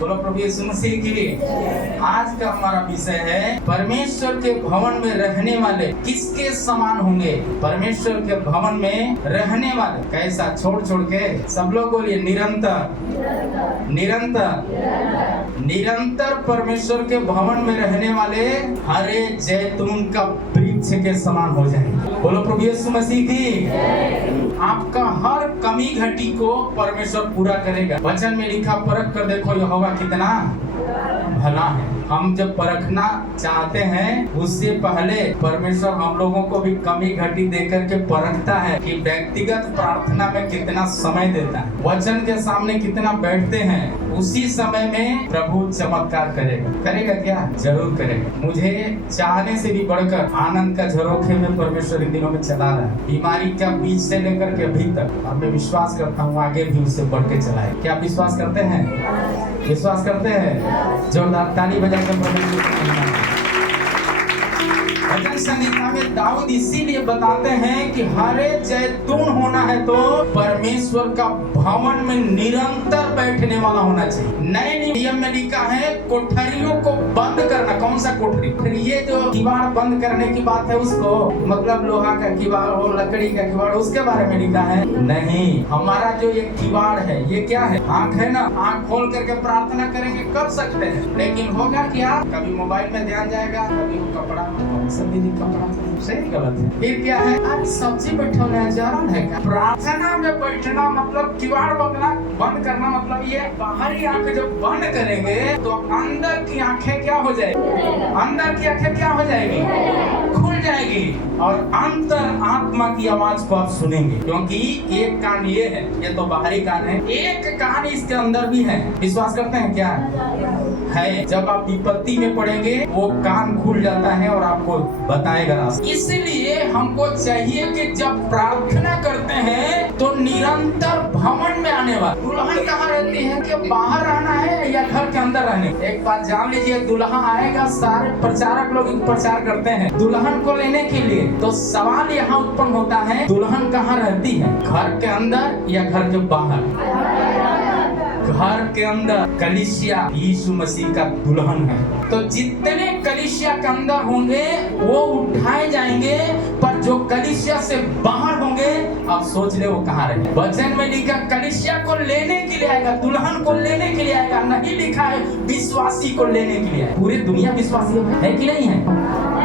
बोलो प्रभु यीशु मसीह की। आज का हमारा विषय है परमेश्वर के भवन में रहने वाले किसके समान होंगे। परमेश्वर के भवन में रहने वाले कैसा, छोड़ छोड़ के सब लोग बोलिए निरंतर निरंतर निरंतर परमेश्वर के भवन में रहने वाले हरे जैतून का वृक्ष के समान हो जाएंगे। बोलो प्रभु यीशु मसीह की। आपका हर कमी घटी को परमेश्वर पूरा करेगा। वचन में लिखा परख कर देखो यहोवा कितना भला है। हम जब परखना चाहते हैं उससे पहले परमेश्वर हम लोगों को भी कमी घटी देकर के परखता है कि व्यक्तिगत प्रार्थना में कितना समय देता है, वचन के सामने कितना बैठते हैं। उसी समय में प्रभु चमत्कार करेगा क्या? जरूर करेगा। मुझे चाहने से भी बढ़कर आनंद का झरोखे में परमेश्वर इन दिनों में चला रहा है। बीमारी का बीज से लेकर के अभी तक और मैं विश्वास करता हूँ आगे भी उससे बढ़ के चलाए। क्या आप विश्वास करते हैं? विश्वास करते हैं? जोरदार ताली बजा के परमेश्वर। भजन संहिता में दाऊद इसीलिए बताते हैं कि हरे जैतून होना है तो परमेश्वर का भवन में निरंतर बैठने वाला होना चाहिए। नए नियम में लिखा है कोठरियों को बंद करना। कौन सा कोठरी? फिर ये जो किवाड़ बंद करने की बात है उसको मतलब लोहा का किवाड़ हो, लकड़ी का किवाड़, उसके बारे में लिखा है नहीं। हमारा जो ये किवाड़ है ये क्या है? आँख है ना। आँख खोल करके प्रार्थना करेंगे, कर सकते हैं, लेकिन होगा क्या? कभी मोबाइल में ध्यान जाएगा, कभी वो कपड़ा कपड़ा सही गलत है। फिर क्या है? आज सब्जी बैठा जरूर है क्या? प्रार्थना में बैठना मतलब किवाड़ बंद करना मतलब ये बाहरी आंखें जब बंद करेंगे तो अंदर की आंखें क्या हो जाएगी? अंदर की आंखें क्या हो जाएगी? खुल जाएगी और अंतर आत्मा की आवाज को आप सुनेंगे। क्योंकि एक कान ये है, ये तो बाहरी कान है, एक कान इसके अंदर भी है। विश्वास करते हैं क्या है? जब आप विपत्ति में पड़ेंगे वो कान खुल जाता है और आपको बताएगा रास्ता। इसलिए हमको चाहिए कि जब प्रार्थना करते हैं तो निरंतर भवन में आने वाले। दुल्हन कहाँ रहती है? कि बाहर रहना है या घर के अंदर रहने? एक बात जान लीजिए, दुल्हा आएगा। सारे प्रचारक लोग प्रचार करते हैं दुल्हन को लेने के लिए। तो सवाल यहाँ उत्पन्न होता है दुल्हन कहाँ रहती है? घर के अंदर या घर के बाहर? घर के अंदर। कलीसिया यीशु मसीह का दुल्हन है। तो जितने कलीसिया के अंदर होंगे वो उठाए जाएंगे, पर जो कलीसिया से बाहर होंगे अब सोच ले वो कहाँ रहे। वचन में लिखा कलीसिया को लेने के लिए आएगा, दुल्हन को लेने के लिए आएगा। नहीं लिखा है विश्वासी को लेने के लिए आएगा। पूरी दुनिया विश्वासी है कि नहीं है?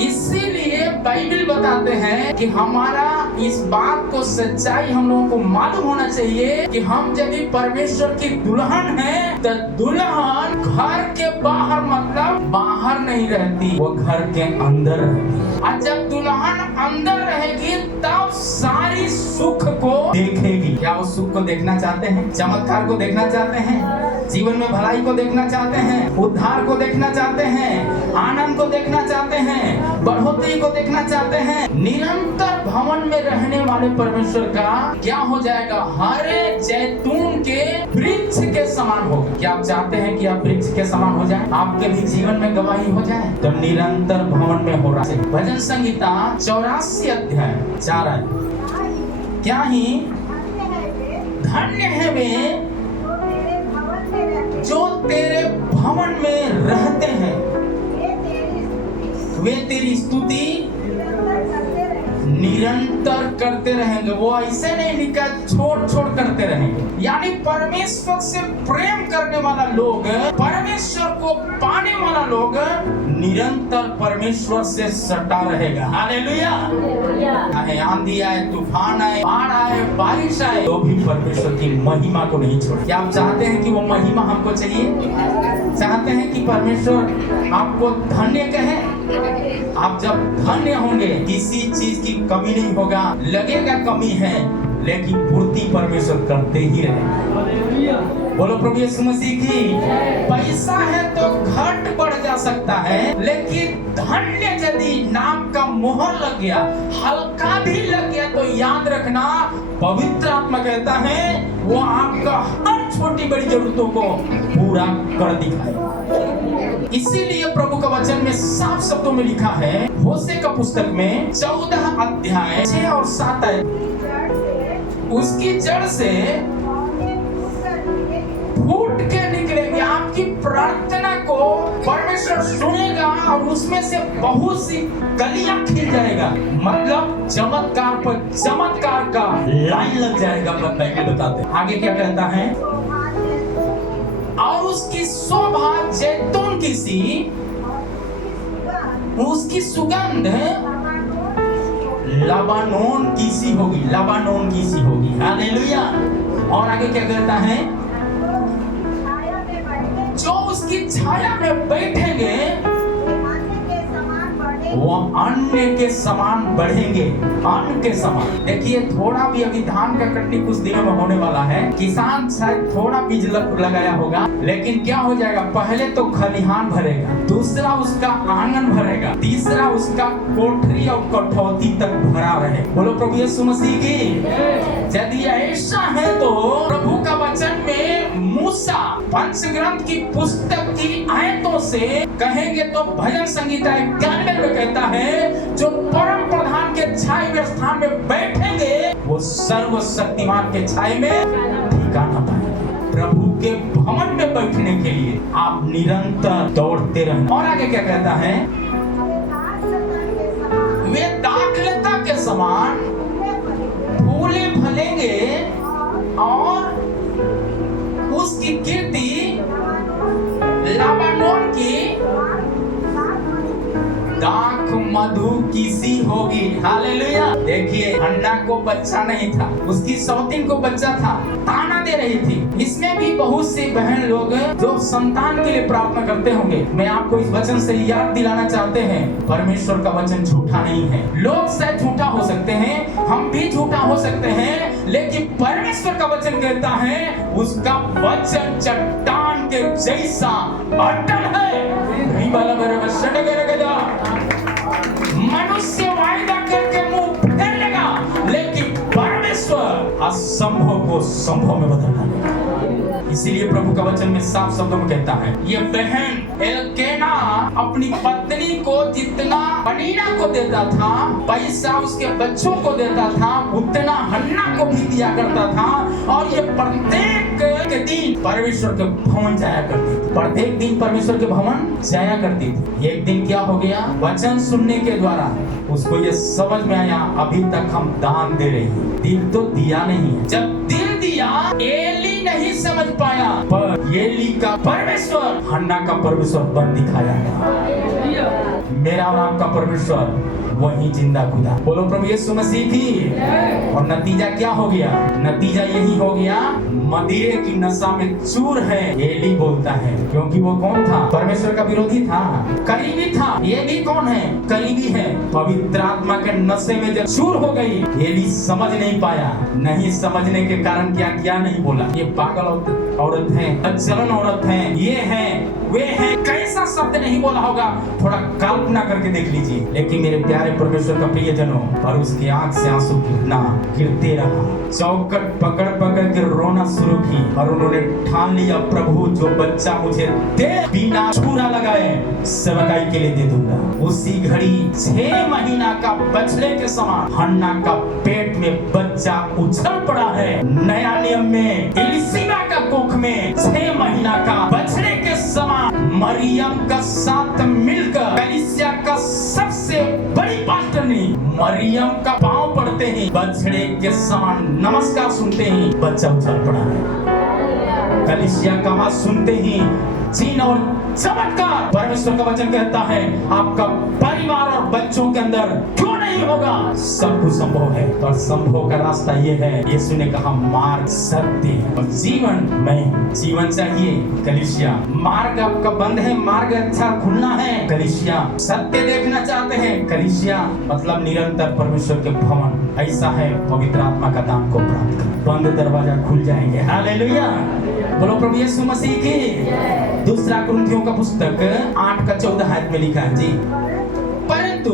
इसीलिए बाइबल बताते हैं कि हमारा इस बात को सच्चाई हम लोगों को मालूम होना चाहिए कि हम जब भी परमेश्वर की दुल्हन है तो दुल्हन घर के बाहर मतलब बाहर नहीं रहती, वो घर के अंदर रहती। और जब दुल्हन अंदर रहेगी तब सारी सुख को देखेगी। क्या उस सुख को देखना चाहते हैं? चमत्कार को देखना चाहते हैं? जीवन में भलाई को देखना चाहते हैं? उद्धार को देखना चाहते हैं? आनंद को देखना चाहते हैं? बढ़ोतरी को देखना चाहते हैं? निरंतर भवन में रहने वाले परमेश्वर का क्या हो जाएगा? हरे जैतून के वृक्ष के समान होगा। क्या आप चाहते हैं कि आप वृक्ष के समान हो जाए, आपके भी जीवन में गवाही हो जाए? तो निरंतर भवन में हो रहा है। भजन संहिता 84 अध्याय 4 क्या ही धन्य है वे जो तेरे भवन में रहते हैं, वे तेरी स्तुति निरंतर करते रहेंगे। वो ऐसे नहीं लिखा छोड़ करते रहेंगे। यानी परमेश्वर से प्रेम करने वाला लोग, परमेश्वर को पाने वाला लोग निरंतर परमेश्वर से सटा रहेगा। हालेलुया। चाहे आंधी आए, तूफान आए, बाढ़ आए, बारिश आए, तो भी परमेश्वर की महिमा को नहीं छोड़। क्या आप चाहते हैं कि वो महिमा हमको चाहिए? चाहते हैं कि परमेश्वर आपको धन्य कहे? आप जब धन्य होंगे किसी चीज की कमी नहीं होगा। लगेगा कमी है लेकिन पूर्ति परमेश्वर करते ही रहे। बोलो प्रभु यीशु मसीह की। पैसा है तो घट बढ़ जा सकता है, लेकिन धन्य यदि नाम का मोहर लग गया, हल्का भी लग गया, तो याद रखना पवित्र आत्मा कहता है वो आपका हर छोटी बड़ी जरूरतों को पूरा कर दिखाएगा। इसीलिए प्रभु का वचन में साफ शब्दों में लिखा है, होशे का पुस्तक में 14 अध्याय 6 और 7 है, उसकी जड़ से फूट के निकलेंगे। आप को परमेश्वर सुनेगा और उसमें से बहुत सी कलियां खिल जाएगा। मतलब चमत्कार पर चमत्कार का लाइन लग जाएगा। बाइबल बताते हैं आगे क्या कहता है, और उसकी शोभा जैतून की सी, उसकी सुगंध लबानोन की सी होगी, लबानोन की सी होगी। हालेलुया। और आगे क्या कहता है, जो उसकी छाया में बैठेंगे वो अन्य के समान बढ़ेंगे, अन्न के समान। देखिए थोड़ा भी अभी धान का कटनी कुछ दिनों में होने वाला है। किसान शायद थोड़ा बीज लगाया होगा, लेकिन क्या हो जाएगा, पहले तो खलिहान भरेगा, दूसरा उसका आंगन भरेगा, तीसरा उसका कोठरी और कठौती तक भरा रहे। बोलो प्रभु यीशु मसीह की। यदि ऐसा है तो प्रभु का वचन में मूसा पंचग्रंथ की पुस्तक की आयतों से कहेंगे तो भजन संगीता 91 में कहता है, जो परम प्रधान के छाए हुए स्थान में बैठेंगे वो सर्वशक्तिमान के छाए में ठिकाना पाएंगे। प्रभु के भवन में बैठने के लिए आप निरंतर दौड़ते रहें। और आगे क्या कहता है, वे दाखलता के समान फूले फलेंगे और उसकी कीर्ति लबानोन की दाख मधु की सी होगी। हालेलुया। देखिए हन्ना को बच्चा नहीं था, उसकी सौतीन को बच्चा था, ताना दे रही थी। इसमें भी बहुत सी बहन लोग जो संतान के लिए प्रार्थना करते होंगे। मैं आपको इस वचन से याद दिलाना चाहते हैं, परमेश्वर का वचन झूठा नहीं है। लोग शायद झूठा हो सकते हैं, हम भी झूठा हो सकते हैं, लेकिन परमेश्वर का वचन कहता है उसका वचन चट्टान के जैसा अटल है। मनुष्य वायदा करके मुंह फेर लेगा, लेकिन परमेश्वर असंभव को संभव में बदल डालेगा। इसीलिए प्रभु का वचन में साफ शब्दों में कहता है, ये बहन एल्केना अपनी पत्नी को जितना पनीना को देता था, पैसा उसके बच्चों को देता था, उतना हन्ना को भी दिया करता था। और ये प्रत्येक दिन परमेश्वर के भवन जाया करती थी, प्रत्येक दिन परमेश्वर के भवन जाया करती थी। एक दिन क्या हो गया, वचन सुनने के द्वारा उसको ये समझ में आया, अभी तक हम दान दे रहे हैं, दिल तो दिया नहीं है। जब दिल दिया, एली नहीं समझ पाया, पर एली का परमेश्वर हन्ना का परमेश्वर बन दिखाया है। मेरा और आपका परमेश्वर वही जिंदा खुदा। बोलो प्रभु यीशु मसीह की। और नतीजा क्या हो गया, नतीजा यही हो गया, मदिरे की नशा में चूर है एली बोलता है। क्योंकि वो कौन था, परमेश्वर का विरोधी था, करीबी था। ये भी कौन है, करीबी है। पवित्र आत्मा के नशे में जब चूर हो गई, एली समझ नहीं पाया। नहीं समझने के कारण क्या क्या नहीं बोला, ये पागल औरत है, अचलन औरत है, ये है वे है, कैसा शब्द नहीं बोला होगा, थोड़ा कल्पना करके देख लीजिए। लेकिन मेरे प्यारे परमेश्वर का प्रियजनों, और उसकी आंख से आंसू गिरते रहा। चौखट पकड़ पकड़ के रोना शुरू की और उन्होंने ठान लिया, प्रभु जो बच्चा मुझे दे, बिना छुरा लगाए सेवकाई के लिए दे दूंगा। उसी घड़ी 6 महीना का बछड़े के समान हन्ना का पेट में बच्चा उछल पड़ा है। नया नियम में एलिशिबा का कोख में 6 महीना का बछड़े के समान मरियम का साथ मिलकर कलीसिया का सबसे बड़ी पास्टरनी मरियम का पांव पड़ते ही, बछड़े के समान नमस्कार सुनते ही बच्चा उछल पड़ा है। कलीसिया का आवाज सुनते ही चिन्ह और चमत्कार। परमेश्वर का वचन कहता है आपका परिवार और बच्चों के अंदर क्यों नहीं होगा, सब कुछ संभव है। और संभव का रास्ता ये है, यीशु ने कहा मार्ग, सत्य और जीवन में। जीवन चाहिए कलीसिया, मार्ग आपका बंद है, मार्ग अच्छा खुलना है कलीसिया। सत्य देखना चाहते हैं कलीसिया, मतलब निरंतर परमेश्वर के भवन। ऐसा है पवित्र आत्मा का दान को प्राप्त कर, बंद दरवाजा खुल जाएंगे। हालेलुया। बोलो प्रभु यीशु मसीह की। दूसरा कुरिन्थियों का पुस्तक 8 का 14 आयत में लिखा है जी, परंतु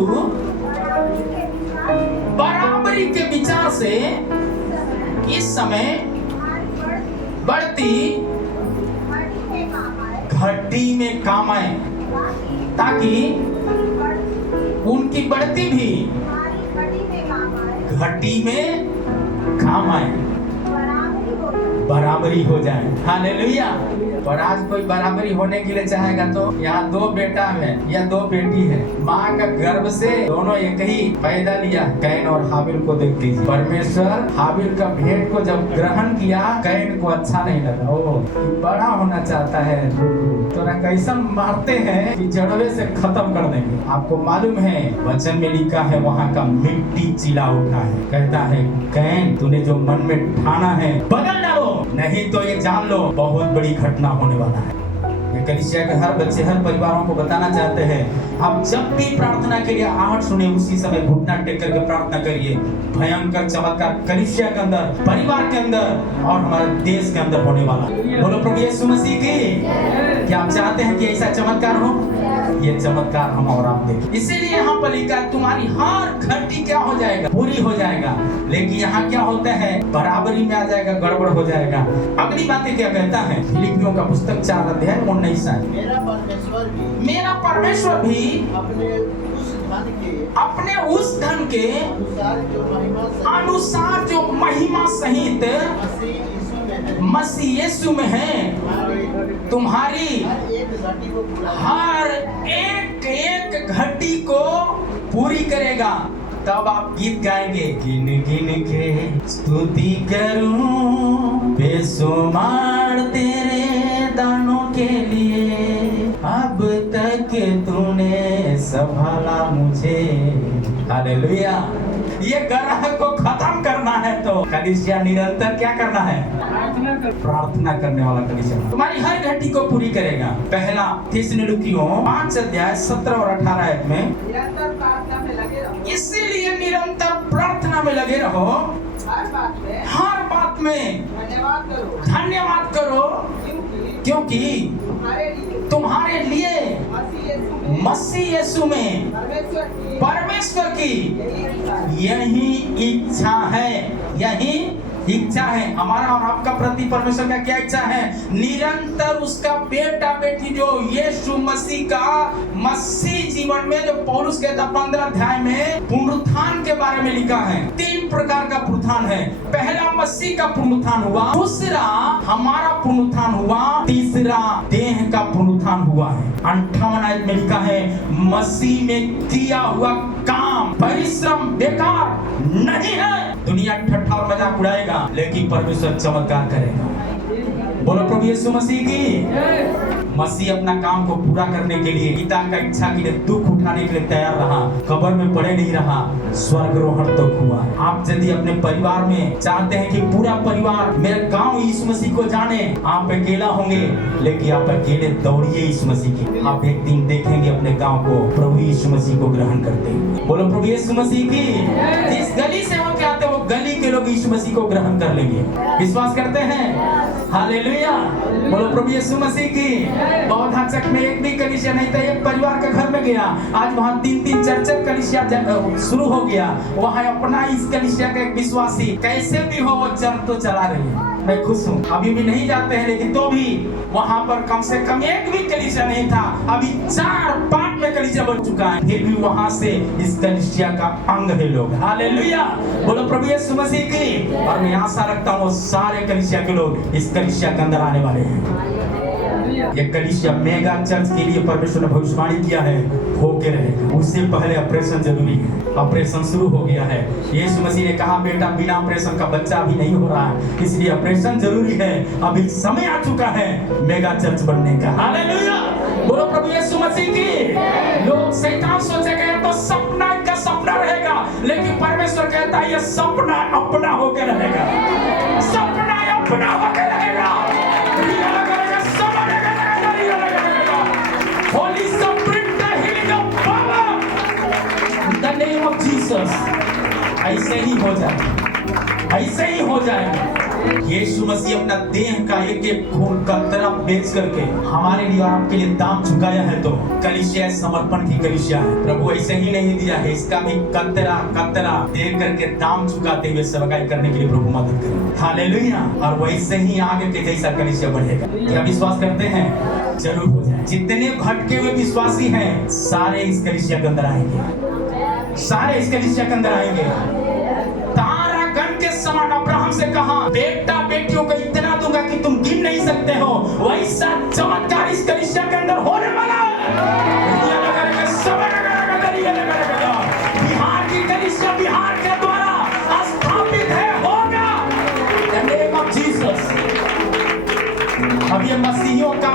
बराबरी के विचार से इस समय बढ़ती घटी में काम आए, ताकि उनकी बढ़ती भी घटी में काम आए, बराबरी हो जाए। हालेलुया। और आज कोई बराबरी होने के लिए चाहेगा तो यहाँ 2 बेटा है या 2 बेटी है, माँ का गर्भ से दोनों एक ही पैदा लिया। कैन और हाबिल को देख लीजिए, परमेश्वर हाबिल का भेंट को जब ग्रहण किया, कैन को अच्छा नहीं लगा। ओ बड़ा होना चाहता है तो कैसा मारते हैं कि जड़वे से खत्म कर देंगे। आपको मालूम है वचन में लिखा है, वहाँ का मिट्टी चिल्ला उठा है, कहता है कैन तूने जो मन में ठाना है बदल डालो, नहीं तो ये जान लो बहुत बड़ी घटना होने वाला है। कलीसिया के हर बच्चे, हर परिवारों को बताना चाहते हैं, आप जब भी प्रार्थना के लिए आहट सुने उसी समय घुटना टेक करके प्रार्थना करिए। भयंकर चमत्कार कलीसिया के अंदर, परिवार के अंदर और हमारे देश के अंदर होने वाला। बोलो प्रभु यीशु मसीह की। क्या आप चाहते हैं कि ऐसा चमत्कार हो? ये चमत्कार हम और आप देखें। इसीलिए यहाँ पर लिखा तुम्हारी हर घटी क्या हो जाएगा, पूरी हो जाएगा। लेकिन यहाँ क्या होता है, बराबरी में आ जाएगा, गड़बड़ हो जाएगा। अगली बातें क्या कहता है, फिलिपियों का पुस्तक 4 अध्याय 19। मेरा परमेश्वर भी अपने उस धन के अनुसार जो महिमा सहित मसीह यीशु में है, तुम्हारी हर एक घटी को पूरी करेगा। तब आप गीत गाएंगे, गिन गिन के स्तुति करूं बेशुमार तेरे दानों के लिए, अब तक तूने संभाला मुझे। हालेलुया। ये ग्रह को खत्म करना है तो कलीसिया निरंतर क्या करना है, प्रार्थना करने वाला कलीसिया तुम्हारी हर घटी को पूरी करेगा। पहला थिस्सलुनीकियों 5 अध्याय 17 और 18 आयत में, इसीलिए निरंतर प्रार्थना में लगे रहो, हर बात में धन्यवाद करो, क्योंकि तुम्हारे लिए मसीह यीशु में परमेश्वर की यही इच्छा है। यही इच्छा है हमारा और आपका प्रति परमेश्वर का क्या इच्छा है, निरंतर उसका बेटा बेटी जो यीशु मसीह का मसीह जीवन में, जो पौलुस कहता 15 अध्याय में पुनरुत्थान के बारे में लिखा है। 3 प्रकार का पुनरुत्थान है। पहला मसीह का पुनरुत्थान हुआ, दूसरा हमारा पुनरुत्थान हुआ, तीसरा देह का पुनरुत्थान हुआ है। 58 आयत में लिखा है, मसीह में किया हुआ काम परिश्रम बेकार नहीं है। दुनिया ठट्ठा और मजाक उड़ाएगा, लेकिन परमेश्वर चमत्कार करेगा। बोलो प्रभु यीशु मसीह की। मसीह अपना काम को पूरा करने के लिए, पिता का इच्छा के लिए दुख उठाने के लिए तैयार रहा, कब्र में पड़े नहीं रहा, स्वर्गरोहण तो हुआ। आप यदि अपने परिवार में चाहते हैं कि पूरा परिवार, मेरे गांव यीशु मसीह को जाने, आप अकेला होंगे, लेकिन आप अकेले दौड़िए यीशु मसीह की। आप एक दिन देखेंगे अपने गांव को प्रभु यीशु मसीह को ग्रहण करते। बोलो प्रभु यीशु मसीह की। जिस गली से वो क्या आते, वो गली के लोग यीशु मसीह को ग्रहण कर लेंगे। विश्वास करते हैं? हालेलुया। बोलो प्रभु यीशु मसीह की। बौद्धाचक में एक भी कलीसिया नहीं था, एक परिवार के घर में गया, आज वहाँ 3-3 4-4 कलीसिया शुरू हो गया। वहाँ अपना इस कलीसिया का एक विश्वासी कैसे भी हो वो चर्च तो चला रही है। मैं खुश हूँ। अभी भी नहीं जाते हैं, लेकिन तो भी वहाँ पर कम से कम एक भी कलीसिया नहीं था, अभी 4-5 में कलीसिया बन चुका है। फिर भी वहाँ से इस कलीसिया का अंग है लोग। हालेलुया। बोलो प्रभु यीशु मसीह की। और मैं आशा रखता हूँ सारे कलीसिया के लोग इस कलीसिया के अंदर आने वाले हैं। ये कलीसिया मेगा चर्च के लिए परमेश्वर ने भविष्यवाणी किया है, होके रहेगा। उससे पहले ऑपरेशन जरूरी है। ऑपरेशन शुरू हो गया है। यीशु मसीह ने कहा, बेटा बिना ऑपरेशन का बच्चा अभी नहीं हो रहा है, इसलिए ऑपरेशन जरूरी है। अभी समय आ चुका है मेगा चर्च बनने का। हालेलुया। बोलो प्रभु यीशु मसीह की। लोग शैतान सोचेगा तो सपना का सपना रहेगा, लेकिन परमेश्वर कहता है ये सपना अपना होकर रहेगा। सपना अपना होकर रहेगा। Holy Spirit, the healing of power in the name of Jesus. ऐसे ही हो जाए, ऐसे ही हो जाएगा। यीशु मसीह अपना देह का एक खून का कतरा बेच करके हमारे लिए और आपके लिए दाम चुकाया है। तो कलीसिया समर्पण की कलीसिया है। प्रभु ऐसे ही नहीं दिया है, इसका भी कतरा दे करके दाम चुकाते हुए सेवकाई करने के लिए प्रभु मदद करे। हालेलुया। और वैसे ही आगे के जैसा कलीसिया बढ़ेगा। क्या विश्वास करते हैं? जरूर हो जाए। जितने भटके हुए विश्वासी हैं सारे इस कलीसिया के अंदर आएंगे, सारे इस कलीसिया के अंदर आएंगे। तारागण के समान, अब्राहम से कहा बेटा बेटियों को इतना दूंगा कि तुम गिन नहीं सकते हो, वैसा चमत्कार इस कलीसिया के अंदर होने वाला है। बिहार की कलीसिया बिहार के द्वारा स्थापित है, होगा। In the name of Jesus। अब ये मसीहियों का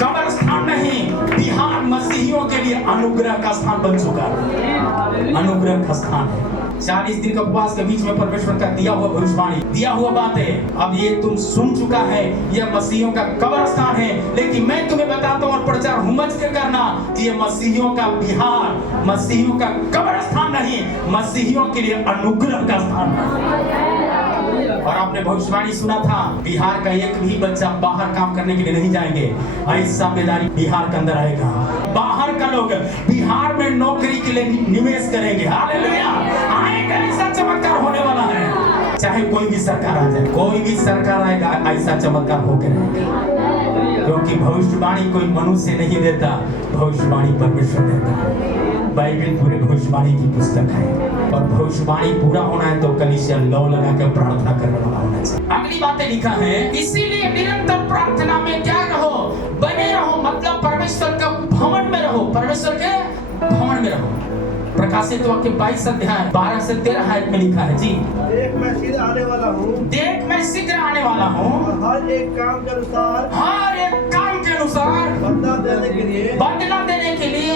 कब्र स्थान नहीं, बिहार मसीहियों के लिए अनुग्रह का स्थान बन चुका है, अनुग्रह का स्थान है। 40 दिन के उपवास के बीच में परमेश्वर का दिया हुआ भविष्यवाणी, दिया हुआ बातें, अब ये तुम सुन चुका है, यह मसीहियों का कब्र स्थान है। लेकिन मैं तुम्हें बताता हूँ और प्रचार हुमच के करना कि ये मसीहियों का बिहार, मसीहियों का कब्र स्थान नहीं, मसीहियों के लिए अनुग्रह का स्थान है। और आपने भविष्यवाणी सुना था, बिहार का एक भी बच्चा बाहर काम करने के लिए नहीं जाएंगे। ऐसा बेदारी बिहार के अंदर आएगा, बाहर का लोग बिहार में नौकरी के लिए निवेश करेंगे। हालेलुया, आएगा, ऐसा चमत्कार होने वाला है। चाहे कोई भी सरकार आ जाए, कोई भी सरकार आएगा, ऐसा चमत्कार होकर रहेगा। क्योंकि भविष्यवाणी कोई मनुष्य नहीं देता, भविष्यवाणी परमेश्वर देता है। बाइबल पूरे भविष्यवाणी की पुस्तक है, और भविष्यवाणी पूरा होना है तो कलीसिया लौ लगा के प्रार्थना करने वाला होना चाहिए। अगली बातें लिखा है, इसीलिए निरंतर प्रार्थना में क्या रहो, बने रहो, मतलब परमेश्वर का भवन में रहो, परमेश्वर के भवन में रहो। प्रकाशित वाक्य 22 अध्याय 12 से 13 आयत में लिखा है जी, देख मैं शीघ्र आने वाला हूँ, देख मैं शीघ्र आने वाला हूँ, हर एक काम के अनुसार, हर एक काम के अनुसार बदला देने के लिए, बदला देने के लिए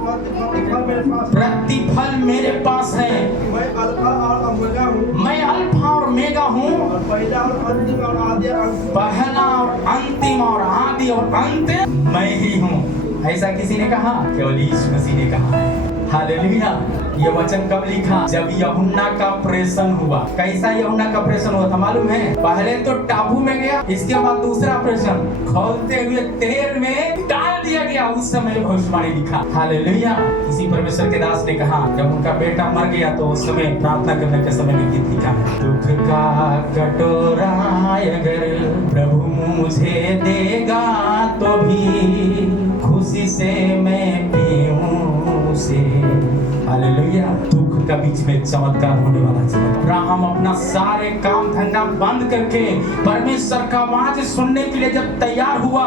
प्रतिफल मेरे पास है। प्रतिफल मेरे पास है। मैं अल्फा और ओमेगा हूँ, मैं अल्फा और ओमेगा हूँ, और पहला और अंतिम और आदि और अंत। पहला और अंतिम और आदि और अंत मैं ही हूँ। ऐसा किसी ने कहा? केवल यीशु मसीह ने कहा है। हालेलुया। ये वचन कब लिखा? जब यूहन्ना का ऑपरेशन हुआ। कैसा यूहन्ना का ऑपरेशन हुआ था मालूम है? पहले तो टापू में गया, इसके बाद दूसरा ऑपरेशन खोलते हुए तेल में डाल दिया गया, उस समय भविष्यवाणी लिखा। हालेलुया। किसी परमेश्वर के दास ने कहा, जब उनका बेटा मर गया तो उस समय प्रार्थना करने के समय में गीत लिखा है, दुख का कटोरा अगर प्रभु मुझे देगा तो भी खुशी से मैं पीऊं उसे। हालेलुया। दुख का बीच में चमत्कार होने वाला है। अब्राहम अपना सारे काम धंधा बंद करके परमेश्वर का आवाज सुनने के लिए जब तैयार हुआ,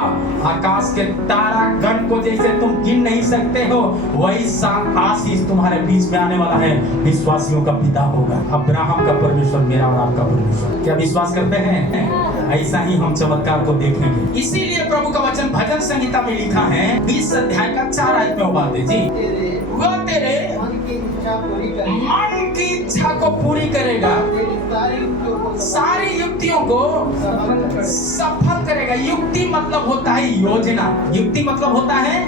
आकाश के तारा गण को जैसे तुम गिन नहीं सकते हो, वैसा आशीष तुम्हारे बीच में आने वाला है। विश्वासियों का पिता होगा अब्राहम का परमेश्वर, मेरा और आपका परमेश्वर। क्या विश्वास करते हैं? ऐसा ही हम चमत्कार को देखेंगे। इसीलिए प्रभु का वचन भजन संहिता में लिखा है 20 अध्याय का 4 आयत में बात है जी, वो तेरे मन की इच्छा को पूरी करेगा, सारी युक्तियों को सफल करेगा। युक्ति मतलब होता है योजना, युक्ति मतलब होता है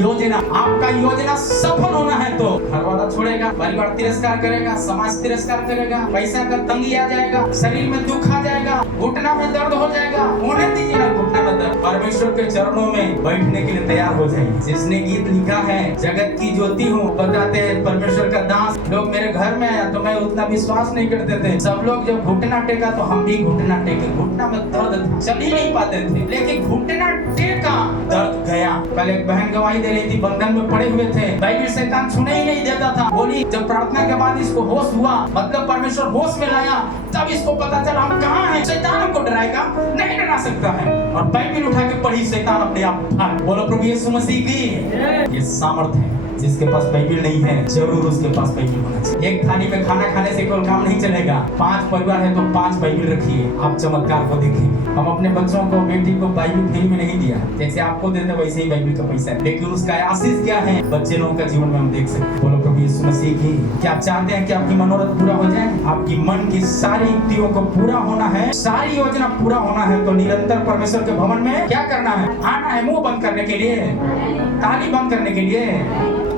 योजना। आपका योजना सफल होना है तो घर वाला छोड़ेगा, परिवार तिरस्कार करेगा, समाज तिरस्कार करेगा, पैसा का तंगी आ जाएगा, शरीर में दुख आ जाएगा, घुटना में दर्द हो जाएगा, होने दीजिए ना घुटना में दर्द। परमेश्वर के चरणों में बैठने के लिए तैयार हो जाइए। जिसने गीत लिखा है, जगत की ज्योति हूँ, बताते हैं परमेश्वर का दास, लोग मेरे घर में आया तो मैं उतना विश्वास नहीं करते थे। सब लोग जब घुटना टेका तो हम भी घुटना टेके, घुटना में दर्द, चल ही नहीं पाते थे, लेकिन घुटना टेका, दर्द गया। कल एक बहन गवाही दे रही थी, बंधन में पड़े हुए थे, बाइबल शैतान छूने ही नहीं देता था। बोली जब प्रार्थना के बाद इसको होश हुआ, मतलब परमेश्वर होश में लाया, तब इसको पता चला हम कहाँ हैं। शैतान हमको डराएगा? नहीं डरा सकता है। और बाइबल उठा के पढ़ी, शैतान अपने आप भाग। बोलो प्रभु यीशु मसीह की। ये सामर्थ है। जिसके पास बाइबल नहीं है, जरूर उसके पास बाइबल होना चाहिए। एक थाली में खाना खाने से कोई काम नहीं चलेगा। 5 परिवार है तो 5 बाइबल रखिए, आप चमत्कार को देखेंगे। हम अपने बच्चों को, बेटी को बाइबल फ्री में नहीं दिया, जैसे आपको देते वैसे ही बाइबल का पैसा है, लेकिन उसका आशीष क्या है बच्चे लोगों का जीवन में हम देख सकते हैं। बोलो प्रभु यीशु मसीह की। क्या आप चाहते हैं कि आपकी मनोरथ पूरा हो जाए? आपकी मन की सारी युक्तियों को पूरा होना है, सारी योजना पूरा होना है, तो निरंतर परमेश्वर के भवन में क्या करना है? आना है। मुंह बंद करने के लिए, ताली बंद करने के लिए,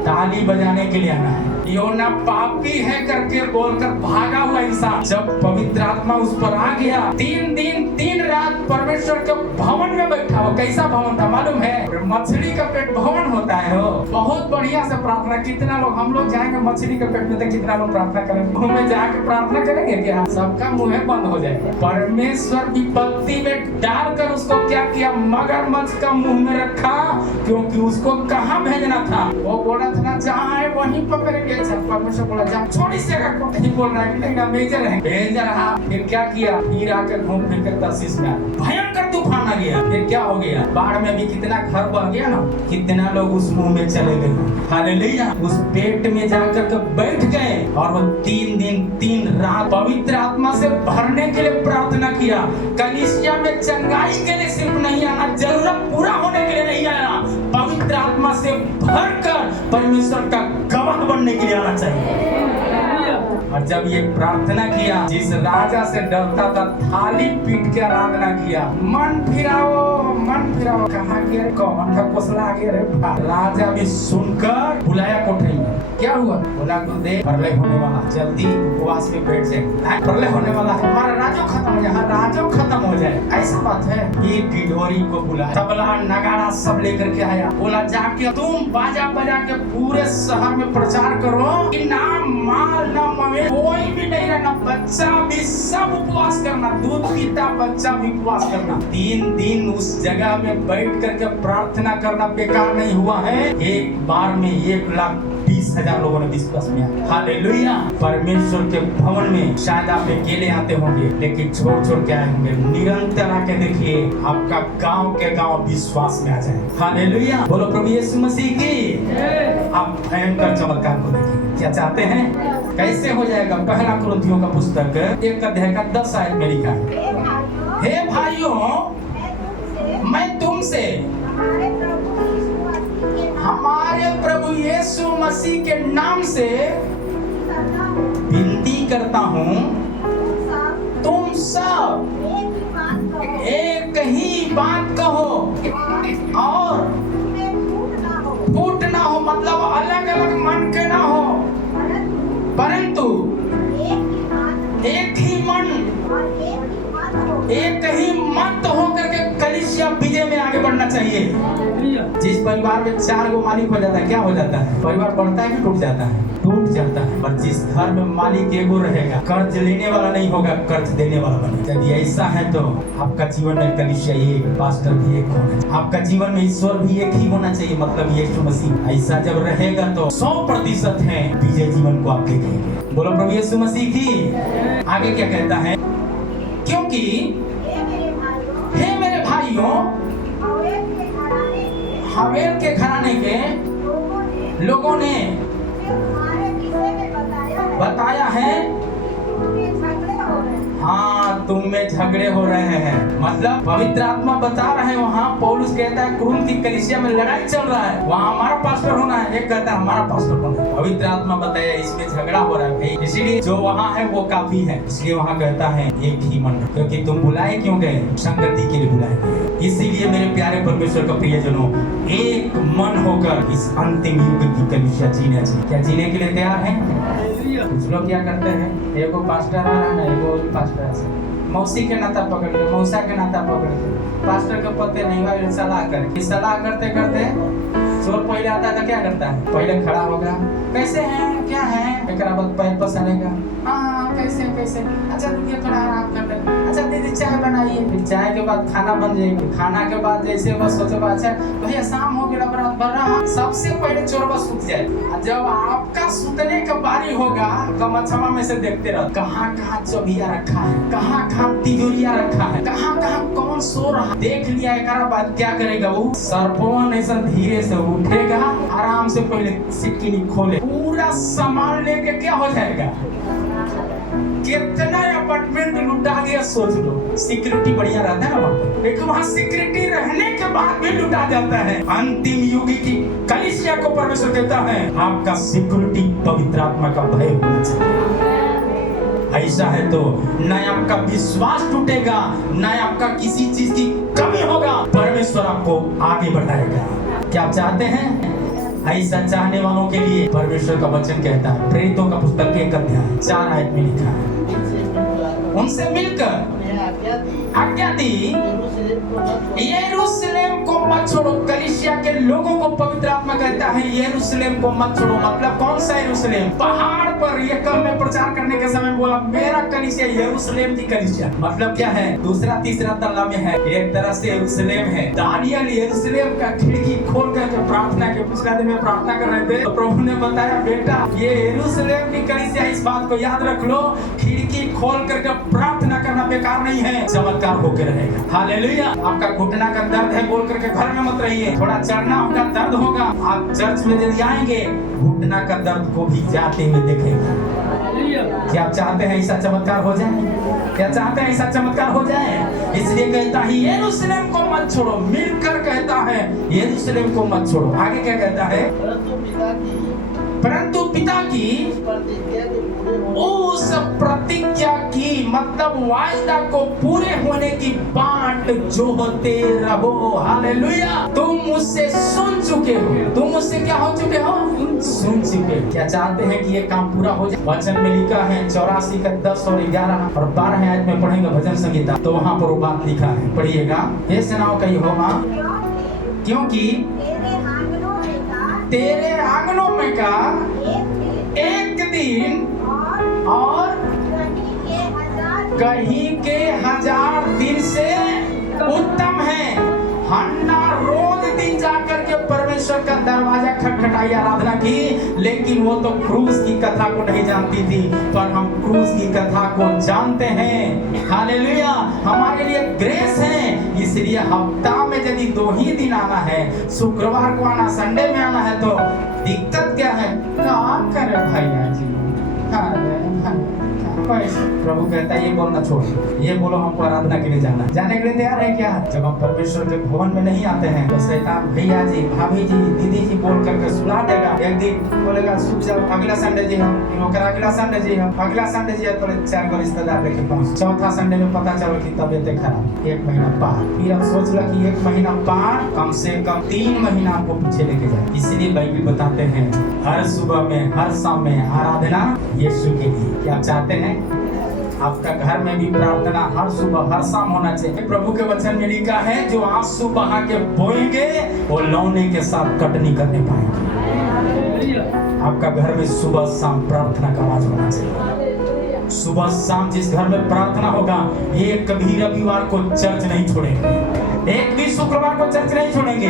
ताली बजाने के लिए आना है। योना पापी है करके बोलकर भागा हुआ इंसान, जब पवित्र आत्मा उस पर आ गया, 3 दिन 3 रात परमेश्वर के भवन में बैठा हो। कैसा भवन था मालूम है? मछली का पेट भवन होता है। हो बहुत बढ़िया से प्रार्थना। कितना लोग, हम लोग जाएंगे मछली के पेट में तो कितना लोग प्रार्थना करेंगे? मुंह में जाके प्रार्थना करेंगे क्या? सबका मुंह बंद हो जाएगा। परमेश्वर विपत्ति में डालकर उसको क्या किया? मगरमच्छ का मुंह में रखा, क्योंकि उसको कहाँ भेजना था? वो बोला था ना जहाँ है वहीं पकड़ेंगे। परमेश्वर बोला जा छोड़ इस जगह को, नहीं बोल रहा है नहीं ना मेजर है, भेज रहा। फिर क्या किया, फिर आकर घूम फिर कर तर्शीश में भयंकर तूफान आ गया। फिर क्या हो गया, बाढ़ में भी कितना घर बह गया ना, कितना लोग उस मुंह में चले गए। हालेलुया, उस पेट में जाकर के बैठ गए और वो 3 दिन 3 रात पवित्र आत्मा से भरने के लिए प्रार्थना किया। कलीसिया में चंगाई के लिए सिर्फ नहीं आना, जरूरत पूरा होने के लिए नहीं आया, पवित्र आत्मा से भरकर परमेश्वर का गवाह बनने के लिए आना चाहिए। और जब ये प्रार्थना किया, जिस राजा से डरता था थाली पीट के आराधना किया, मन फिराओ कहाँ गया, कौन था कोसला गया रे। राजा भी सुनकर बुलाया कोठरी में। क्या हुआ, बोला गुरुदेव प्रलय होने वाला, जल्दी उपवास में बैठ जाए, प्रलय होने वाला है, हमारा राजो खत्म हो जाए, राजो खत्म हो जाए। ऐसा बात है। ये ढिढोरी को बुलाया, तबला नगाड़ा सब लेकर के आया, बोला जाके तुम बाजा बजा के पूरे शहर में प्रचार करो कि ना माल ना मवेशी कोई भी नहीं रहना, बच्चा भी सब उपवास करना, दूध पीता बच्चा भी उपवास करना। 3 दिन उस जगह में बैठ करके प्रार्थना करना बेकार नहीं हुआ है। एक बार में 1,20,000 लोगों ने विश्वास में आया। हालेलुया। परमेश्वर के भवन में शायद आप अकेले आते होंगे, लेकिन छोड़ के आए होंगे, निरंतर आके देखिए आपका गांव के गांव विश्वास में आ जाए। हालेलुया, बोलो प्रभु यीशु मसीह की। आप भयंकर चमत्कार को देखिए। क्या चाहते हैं, कैसे हो जाएगा? पहला कुरिन्थियों का पुस्तक 1 अध्याय का 10 आयत में लिखा है, हे भाइयों मैं तुमसे हमारे प्रभु यीशु मसीह के नाम से विनती करता हूँ, तुम सब एक ही बात कहो और फूट ना हो, मतलब अलग अलग मन के ना हो, परंतु एक ही मन एक ही मत होकर के कलीसिया विजय में आगे बढ़ना चाहिए। जिस परिवार में 4 गो मालिक हो जाता है, क्या हो जाता है? परिवार बढ़ता है कि टूट जाता है? टूट जाता है। और जिस घर में मालिक एगो रहेगा, कर्ज लेने वाला नहीं होगा, कर्ज देने वाला बनेगा। यदि ऐसा है तो आपका जीवन में कलीसिया एक, पास्टर भी एक होना चाहिए, आपका जीवन में ईश्वर भी एक ही होना चाहिए, मतलब यीशु मसीह। ऐसा जब रहेगा तो 100% है विजय जीवन को आप देखेंगे। बोलो प्रभु यीशु मसीह की। आगे क्या कहता है, क्योंकि हे मेरे भाइयों हावेल के घराने के लोगों ने बताया है, हाँ तुम में झगड़े हो रहे हैं, मतलब पवित्र आत्मा बता रहे हैं। वहाँ पौलुस कहता है कुरिन्थ की कलीसिया में लड़ाई चल रहा है, वहाँ हमारा पास्टर होना है, एक कहता है हमारा पास्टर होना है। पवित्र आत्मा बताया इसमें झगड़ा हो रहा है भाई, इसीलिए जो वहाँ है वो काफी है, इसलिए वहाँ कहता है एक ही मन, क्योंकि तुम बुलाए क्यों गए, संगति के लिए बुलाए गए। इसीलिए मेरे प्यारे परमेश्वर का प्रियजनों, एक मन होकर इस अंतिम युग की कलीसिया जीना चाहिए। क्या जीने के लिए तैयार हैं? कुछ लोग क्या करते हैं, एगो पास्टर आ रहा है ना, एगो पास्टर है, मौसी के नाता पकड़ के, मौसा के नाता पकड़ के, पास्टर के पते नहीं हुआ, सलाह करे। सलाह करते करते चोर पहले आता है तो क्या करता है, पहले खड़ा होगा, कैसे हैं, क्या है, एक बाद पैर पसरेगा, हाँ कैसे कैसे, अच्छा रुकिए थोड़ा आराम कर ले, अच्छा दीदी चाय बनाइए, फिर चाय के बाद खाना बन जाएगी, खाना के बाद जैसे बस सोचे अच्छा भैया शाम हो गया रात भर रहा, सबसे पहले चोर बस सूत जाए। जब आपका सूतने का बारी होगा, गमछवा में से देखते रहो कहाँ कहाँ चौबिया रखा है, कहाँ कहाँ तिजोरिया रखा है, कहाँ कहाँ कौन सो रहा, देख लिया। एक बाद क्या करेगा वो, सरपोन ऐसा धीरे से उठेगा, आराम से पहले सिक्की खोले, पूरा सामान लेके क्या हो जाएगा, कितना अपार्टमेंट लुटा गया सोच लो। सिक्योरिटी बढ़िया रहता है ना वहाँ, लेकिन वहाँ सिक्योरिटी रहने के बाद भी लुटा जाता है। अंतिम युग की कलीसिया को परमेश्वर कहता है आपका सिक्योरिटी पवित्र आत्मा का भय होना चाहिए। ऐसा है तो न आपका विश्वास टूटेगा, न आपका किसी चीज की कमी होगा, परमेश्वर आपको आगे बढ़ाएगा। क्या आप चाहते हैं? ऐसा चाहने वालों के लिए परमेश्वर का वचन कहता है, प्रेरितों का पुस्तक 1 अध्याय 4 आयत में लिखा है, उनसे मिलकर आज्ञा दी यरूशलेम को मत छोड़ो। कलीसिया के लोगों को पवित्र आत्मा कहता कहता है यरूशलेम को मत छोड़ो। मतलब कौन सा यरूशलेम? पहाड़ पर ये कल मैं प्रचार करने के समय बोला मेरा कलीसिया यरूशलेम की कलीसिया। मतलब क्या है? दूसरा तीसरा तल्ला में है, एक तरह से यरूशलेम है। दानियल यरूशलेम का खिड़की खोल करके प्रार्थना के पिछला दिन में प्रार्थना कर रहे थे तो प्रभु ने बताया बेटा ये यरूशलेम की कलीसिया, इस बात को याद रख लो, खिड़की खोल करके प्रार्थना करना बेकार नहीं है, चमत्कार होकर रहेगा। हालेलुया। आपका घुटना का दर्द है बोल करके घर में मत रहिए, थोड़ा चढ़ना होगा दर्द होगा, आप चर्च में यदि आएंगे घुटना का दर्द को भी जाते हुए देखेंगे। क्या आप चाहते हैं ऐसा चमत्कार हो जाए? क्या चाहते हैं ऐसा चमत्कार हो जाए? इसलिए कहता है यरूशलेम को मत छोड़ो, मिलकर कहता है यरूशलेम को मत छोड़ो। आगे क्या कहता है? परंतु पिता की उस प्रतिज्ञा की मतलब वायदा को पूरे होने की बाट जोहते रहो। हालेलुया। तुम मुझसे सुन चुके हो, तुम मुझसे क्या हो चुके हो? सुन चुके। क्या चाहते हैं कि ये काम पूरा हो जाए? वचन में लिखा है 84 का 10 और 11 और 12 आयत में पढ़ेंगे भजन संगीता, तो वहाँ पर वो बात लिखा है, पढ़िएगा। हे सेनाओं का यहोवा, क्योंकि तेरे आंगनों में का एक दिन और कहीं के 1000 दिन से उत्तम है। हन्ना रोज दिन जाकर के परमेश्वर का दरवाजा खटखटाई आराधना की, लेकिन वो तो क्रूस की कथा को नहीं जानती थी, पर हम क्रूस की कथा को जानते हैं। हालेलुया। हमारे लिए ग्रेस है, इसलिए हफ्ता में यदि 2 ही दिन आना है, शुक्रवार को आना, संडे में आना है, तो दिक्कत क्या है? क्या करे भैया जी? प्रभु कहता है ये बोलना छोड़, ये बोलो हमको आराधना के लिए जाना। जाने के लिए तैयार है क्या? जब हम परमेश्वर के भवन में नहीं आते हैं तो शैतान भैया जी, भाभी जी, दीदी जी बोल करके सुना देगा। एक दिन बोलेगा सुख जाओ, अगला संडे जी हम, अगला संडे जी हम, अगला संडे जी तो 4 गो रिश्तेदार लेके पहुंच। चौथा संडे में पता चला कि तबियत खराब, 1 महीना पार। फिर अब सोच ला कि 1 महीना पार, कम से कम 3 महीना आपको पीछे लेके जाए। इसलिए बाइबल बताते हैं हर सुबह में, हर शाम में आराधना यीशु के लिए। क्या चाहते हैं? आपका घर में भी प्रार्थना हर सुबह हर शाम होना चाहिए। प्रभु के वचन में लिखा है जो आंसू बहा के बोएंगे वो लौने के साथ कटनी करने पाएंगे। आपका घर में सुबह शाम प्रार्थना का आवाज होना चाहिए। सुबह शाम जिस घर में प्रार्थना होगा, एक कभी रविवार को चर्च नहीं छोड़ेंगे, एक भी शुक्रवार को चर्च नहीं छोड़ेंगे,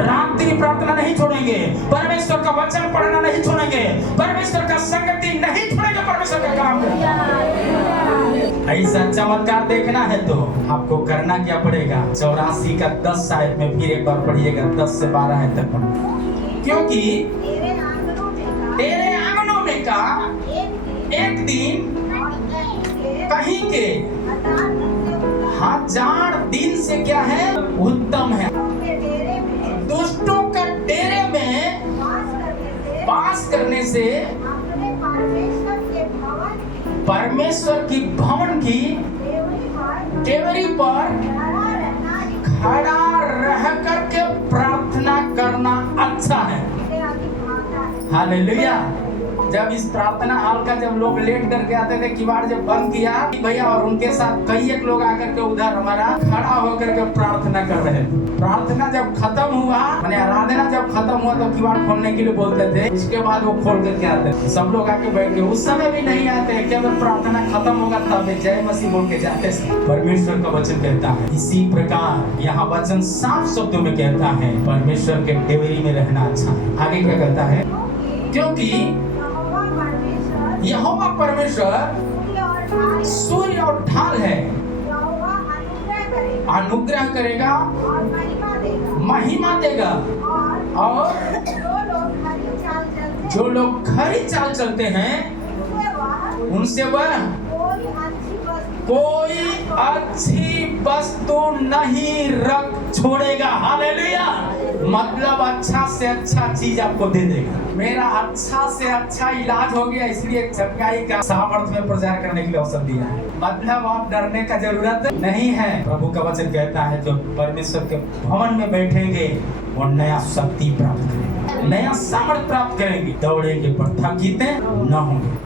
रात्रि प्रार्थना नहीं छोड़ेंगे, परमेश्वर का वचन पढ़ना नहीं छोड़ेंगे, परमेश्वर का संगति नहीं छोड़ेंगे, परमेश्वर का काम करेंगे। ऐसा चमत्कार देखना है तो आपको करना क्या पड़ेगा? 84 का 10 आयत में फिर एक बार पढ़िएगा, 10 से 12 आयत तक पढ़िए। क्योंकि तेरे आंगनों में का एक दिन कहीं के 1000 दिन से क्या है? उत्तम है। दुष्टों का डेरे में वास करने से परमेश्वर की भवन की टेवरी पर खड़ा रह करके प्रार्थना करना अच्छा है। हालेलुया। जब इस प्रार्थना हॉल का जब लोग लेट करके आते थे, किवाड़ जब बंद किया भैया और उनके साथ कई एक लोग आकर के उधर हमारा खड़ा होकर के प्रार्थना कर रहे थे। प्रार्थना जब खत्म हुआ, माने आराधना जब खत्म हुआ तो किवाड़ खोलने के लिए बोलते थे, इसके बाद वो खोल करके आते थे। सब लोग आके बैठ के उस समय भी नहीं आते, केवल प्रार्थना खत्म होगा तब जय मसीह बोल के जाते थे। परमेश्वर का वचन कहता है इसी प्रकार यहाँ वचन साफ शब्दों में कहता है परमेश्वर के डेवरी में रहना अच्छा है। आगे क्या कहता है? क्योंकि यहोवा परमेश्वर सूर्य और ढाल है, अनुग्रह करेगा, महिमा देगा, और जो लोग खरी चाल चलते हैं उनसे वह कोई अच्छी वस्तु नहीं रख छोड़ेगा। हालेलुया। मतलब अच्छा से अच्छा चीज आपको दे देगा। मेरा अच्छा से अच्छा इलाज हो गया, इसलिए चंगाई का सामर्थ्य में प्रचार करने के लिए अवसर दिया है। मतलब आप डरने का जरूरत नहीं है। प्रभु का वचन कहता है जो परमेश्वर के भवन में बैठेंगे वो नया शक्ति प्राप्त करेंगे, नया सामर्थ्य प्राप्त करेंगे, दौड़ेंगे पर थकित न होंगे।